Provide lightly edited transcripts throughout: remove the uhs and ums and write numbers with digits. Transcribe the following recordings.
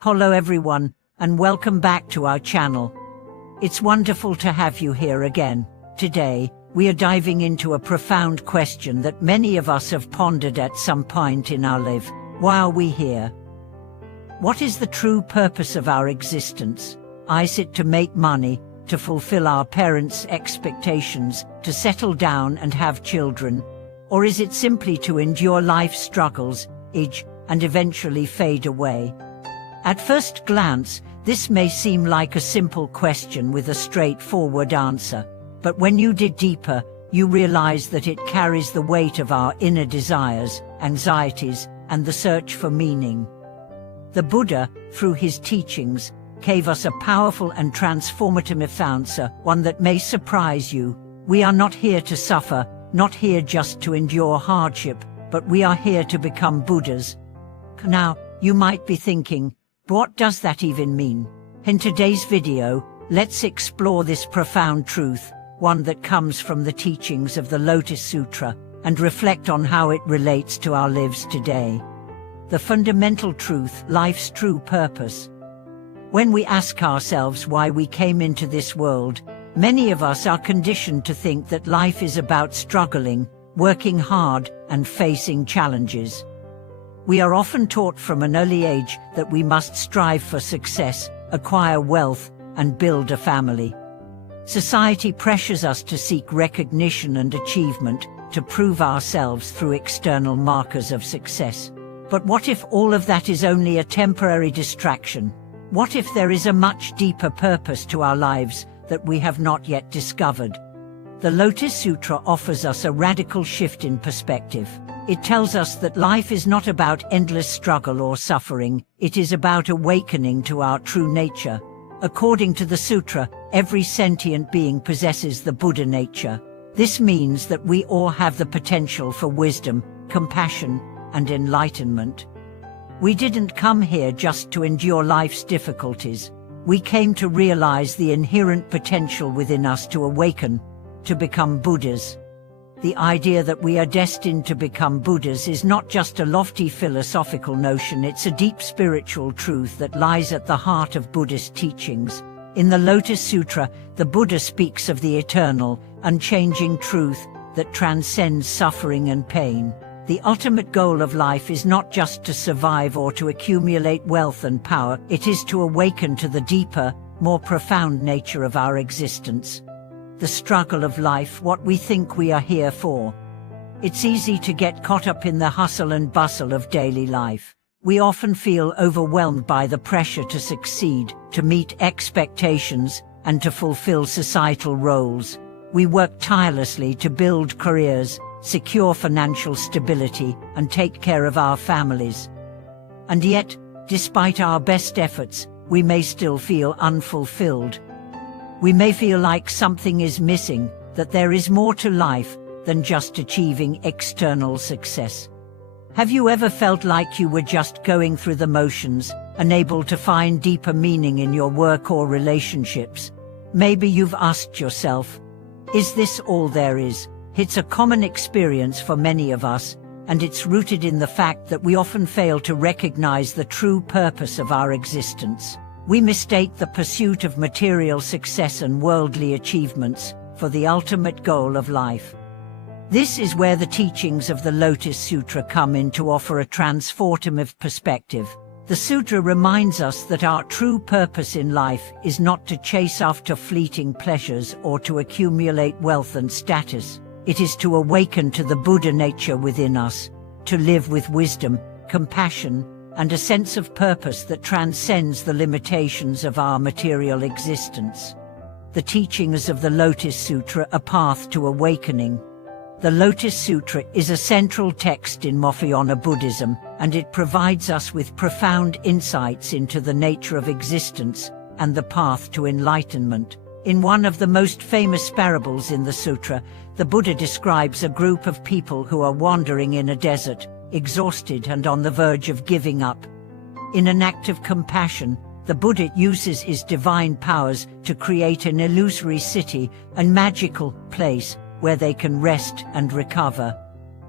Hello everyone, and welcome back to our channel. It's wonderful to have you here again. Today, we are diving into a profound question that many of us have pondered at some point in our life. Why are we here? What is the true purpose of our existence? Is it to make money, to fulfill our parents' expectations, to settle down and have children? Or is it simply to endure life's struggles, age, and eventually fade away? At first glance, this may seem like a simple question with a straightforward answer, but when you dig deeper, you realize that it carries the weight of our inner desires, anxieties, and the search for meaning. The Buddha, through his teachings, gave us a powerful and transformative answer, one that may surprise you. We are not here to suffer, not here just to endure hardship, but we are here to become Buddhas. Now, you might be thinking, what does that even mean? In today's video, let's explore this profound truth, one that comes from the teachings of the Lotus Sutra, and reflect on how it relates to our lives today. The fundamental truth, life's true purpose. When we ask ourselves why we came into this world, many of us are conditioned to think that life is about struggling, working hard, and facing challenges. We are often taught from an early age that we must strive for success, acquire wealth, and build a family. Society pressures us to seek recognition and achievement, to prove ourselves through external markers of success. But what if all of that is only a temporary distraction? What if there is a much deeper purpose to our lives that we have not yet discovered? The Lotus Sutra offers us a radical shift in perspective. It tells us that life is not about endless struggle or suffering, it is about awakening to our true nature. According to the sutra, every sentient being possesses the Buddha nature. This means that we all have the potential for wisdom, compassion, and enlightenment. We didn't come here just to endure life's difficulties. We came to realize the inherent potential within us to awaken, to become Buddhas. The idea that we are destined to become Buddhas is not just a lofty philosophical notion, it's a deep spiritual truth that lies at the heart of Buddhist teachings. In the Lotus Sutra, the Buddha speaks of the eternal, unchanging truth that transcends suffering and pain. The ultimate goal of life is not just to survive or to accumulate wealth and power, it is to awaken to the deeper, more profound nature of our existence. The struggle of life, what we think we are here for. It's easy to get caught up in the hustle and bustle of daily life. We often feel overwhelmed by the pressure to succeed, to meet expectations, and to fulfill societal roles. We work tirelessly to build careers, secure financial stability, and take care of our families. And yet, despite our best efforts, we may still feel unfulfilled. We may feel like something is missing, that there is more to life than just achieving external success. Have you ever felt like you were just going through the motions, unable to find deeper meaning in your work or relationships? Maybe you've asked yourself, is this all there is? It's a common experience for many of us, and it's rooted in the fact that we often fail to recognize the true purpose of our existence. We mistake the pursuit of material success and worldly achievements for the ultimate goal of life. This is where the teachings of the Lotus Sutra come in to offer a transformative perspective. The sutra reminds us that our true purpose in life is not to chase after fleeting pleasures or to accumulate wealth and status. It is to awaken to the Buddha nature within us, to live with wisdom, compassion, and a sense of purpose that transcends the limitations of our material existence. The teachings of the Lotus Sutra, a path to awakening. The Lotus Sutra is a central text in Mahayana Buddhism, and it provides us with profound insights into the nature of existence and the path to enlightenment. In one of the most famous parables in the sutra, the Buddha describes a group of people who are wandering in a desert, exhausted and on the verge of giving up. In an act of compassion, the Buddha uses his divine powers to create an illusory city, a magical place where they can rest and recover.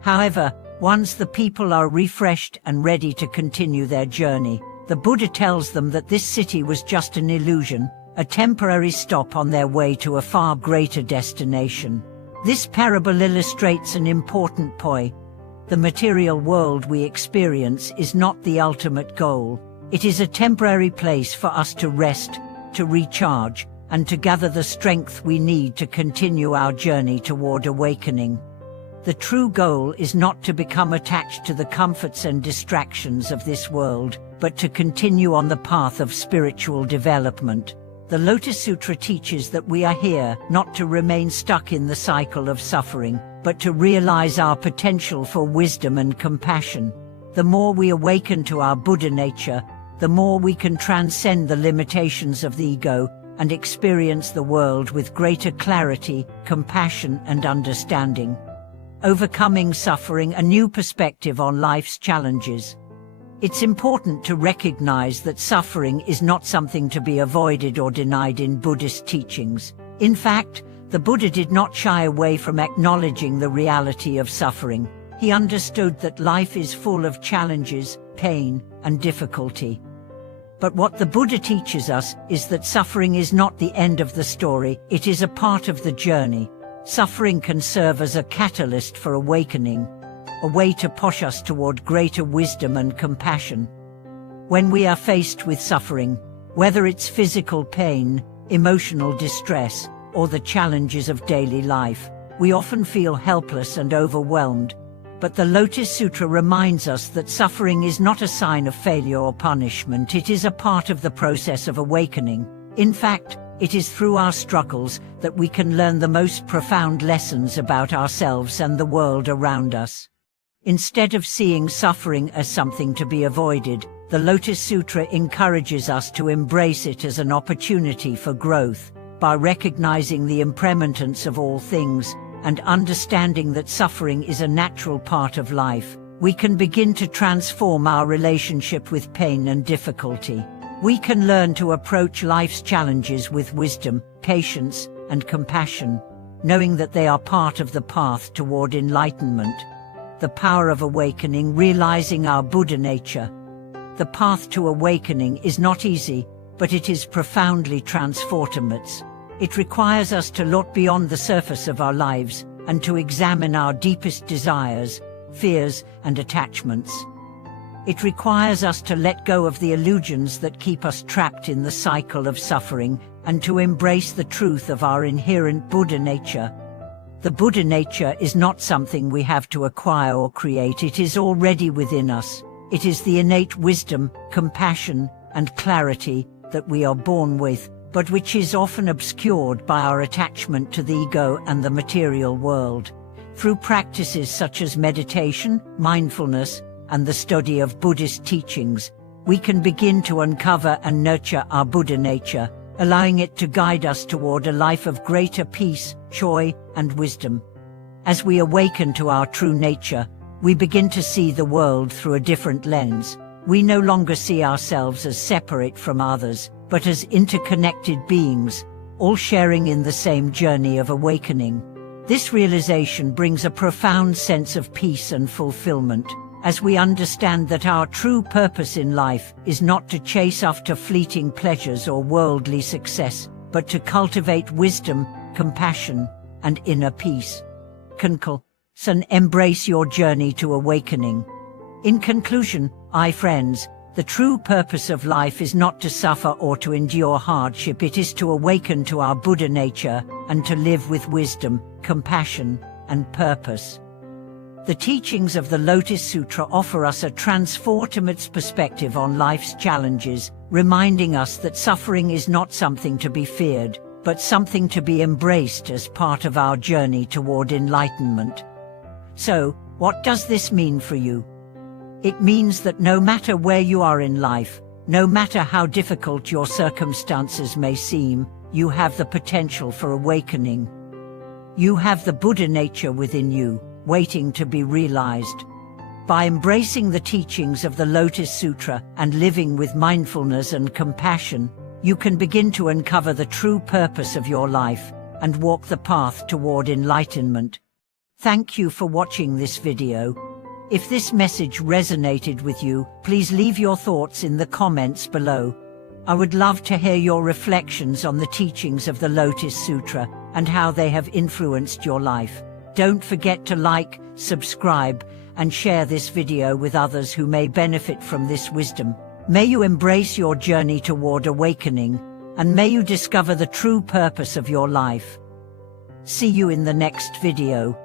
However, once the people are refreshed and ready to continue their journey, The Buddha tells them that this city was just an illusion, a temporary stop on their way to a far greater destination. This parable illustrates an important point. The material world we experience is not the ultimate goal. It is a temporary place for us to rest, to recharge, and to gather the strength we need to continue our journey toward awakening. The true goal is not to become attached to the comforts and distractions of this world, but to continue on the path of spiritual development. The Lotus Sutra teaches that we are here not to remain stuck in the cycle of suffering, but to realize our potential for wisdom and compassion. The more we awaken to our Buddha nature, the more we can transcend the limitations of the ego and experience the world with greater clarity, compassion, and understanding. Overcoming suffering, a new perspective on life's challenges. It's important to recognize that suffering is not something to be avoided or denied in Buddhist teachings. In fact, the Buddha did not shy away from acknowledging the reality of suffering. He understood that life is full of challenges, pain, and difficulty. But what the Buddha teaches us is that suffering is not the end of the story, it is a part of the journey. Suffering can serve as a catalyst for awakening, a way to push us toward greater wisdom and compassion. When we are faced with suffering, whether it's physical pain, emotional distress, or the challenges of daily life, we often feel helpless and overwhelmed. But the Lotus Sutra reminds us that suffering is not a sign of failure or punishment, it is a part of the process of awakening. In fact, it is through our struggles that we can learn the most profound lessons about ourselves and the world around us. Instead of seeing suffering as something to be avoided, the Lotus Sutra encourages us to embrace it as an opportunity for growth. By recognizing the impermanence of all things and understanding that suffering is a natural part of life, we can begin to transform our relationship with pain and difficulty. We can learn to approach life's challenges with wisdom, patience, and compassion, knowing that they are part of the path toward enlightenment. The power of awakening, realizing our Buddha nature. The path to awakening is not easy, but it is profoundly transformative. It requires us to look beyond the surface of our lives and to examine our deepest desires, fears, and attachments. It requires us to let go of the illusions that keep us trapped in the cycle of suffering and to embrace the truth of our inherent Buddha nature. The Buddha nature is not something we have to acquire or create, it is already within us. It is the innate wisdom, compassion, and clarity that we are born with, but which is often obscured by our attachment to the ego and the material world. Through practices such as meditation, mindfulness, and the study of Buddhist teachings, we can begin to uncover and nurture our Buddha nature, allowing it to guide us toward a life of greater peace, joy, and wisdom. As we awaken to our true nature, we begin to see the world through a different lens. We no longer see ourselves as separate from others, but as interconnected beings, all sharing in the same journey of awakening. This realization brings a profound sense of peace and fulfillment, as we understand that our true purpose in life is not to chase after fleeting pleasures or worldly success, but to cultivate wisdom, compassion, and inner peace. And embrace your journey to awakening. In conclusion, friends, the true purpose of life is not to suffer or to endure hardship, it is to awaken to our Buddha nature and to live with wisdom, compassion, and purpose. The teachings of the Lotus Sutra offer us a transformative perspective on life's challenges, reminding us that suffering is not something to be feared, but something to be embraced as part of our journey toward enlightenment. So, what does this mean for you? It means that no matter where you are in life, no matter how difficult your circumstances may seem, you have the potential for awakening. You have the Buddha nature within you, waiting to be realized. By embracing the teachings of the Lotus Sutra and living with mindfulness and compassion, you can begin to uncover the true purpose of your life and walk the path toward enlightenment. Thank you for watching this video. If this message resonated with you, please leave your thoughts in the comments below. I would love to hear your reflections on the teachings of the Lotus Sutra and how they have influenced your life. Don't forget to like, subscribe, and share this video with others who may benefit from this wisdom. May you embrace your journey toward awakening, and may you discover the true purpose of your life. See you in the next video.